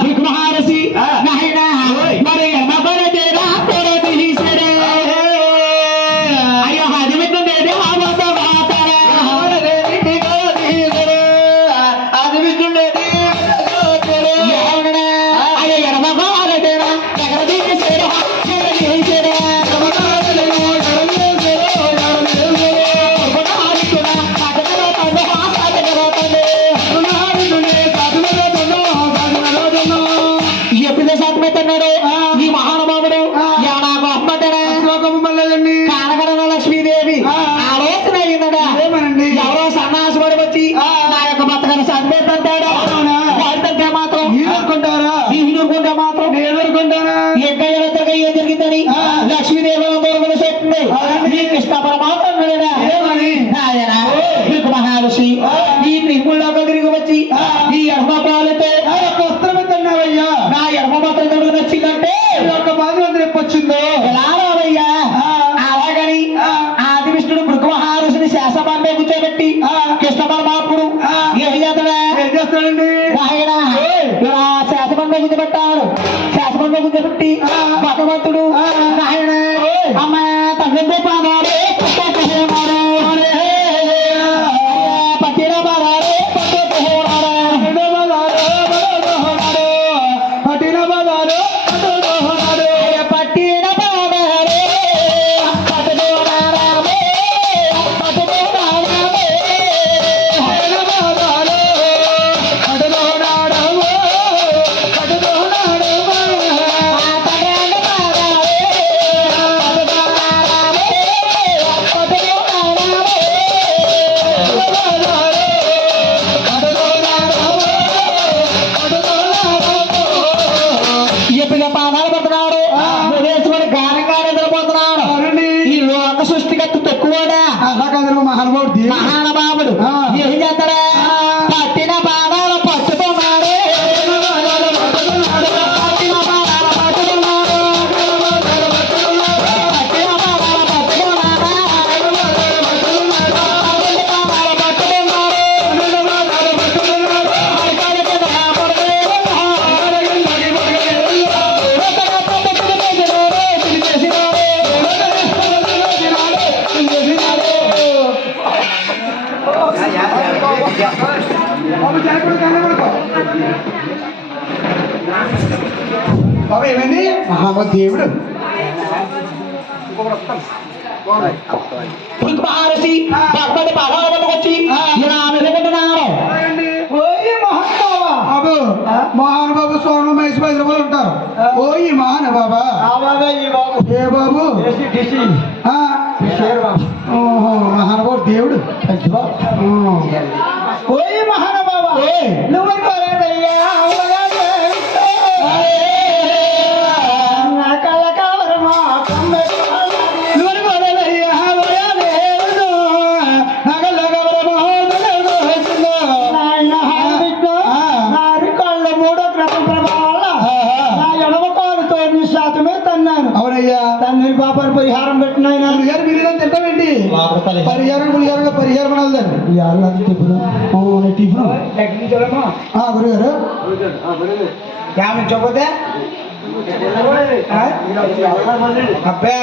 మరి మీకు మహారసి మాత్రం ఈనుకుంటే మాత్రం నేను జరిగిందని. లక్ష్మీదేవి అవునండి. ఈ కృష్ణ పరమాత్మ మహర్షి త్రిపుల్లోకి తిరిగి వచ్చి. ఈ నా ఎవరికి నచ్చిందంటే యొక్క బాధ రేపు వచ్చిందో ఎలా రావయ్యా. అలాగని ఆ. ఆది విష్ణుడు మృగ మహారుషుని శాసమాన్నే కూర్చోబెట్టి. కృష్ణ ಹುಟ್ಟಿ ಭಗವಂತನು ನಾರಾಯಣ ಅಮ್ಮ ತಂದೆ నిద్రపోతున్నాడు ఈ లోక సృష్టికత్తు తక్కువడా? మహానుభావుడు దేవుడు మహానుభావుడు. ఆ. బాబా ఏమైంది మహానుభావుడు దేవుడు మహారసి భక్తుడి వద్దకు వచ్చి మహానుభావ. బాబు మహానుభాబు సోమ మహేష్ హైదరాబాద్ ఉంటారు. ఓయ్ మహానుభావ. ఏ బాబు? మహానుభావుడు దేవుడు. ఓ. ఓయ్ మహానుభావ నువ్వు కోరాడయ్యా అవునయ్యా తండ్రి పాపాన్ని పరిహారం పెట్టిన ఆయన. పులిహార బిర్యానీ తింటామేంటి పరిహారం పులిహారంగా పరిహారం అనాలి టిఫిన్. ఆ, గురుగారు. యాభై చెప్పతే అబ్బే.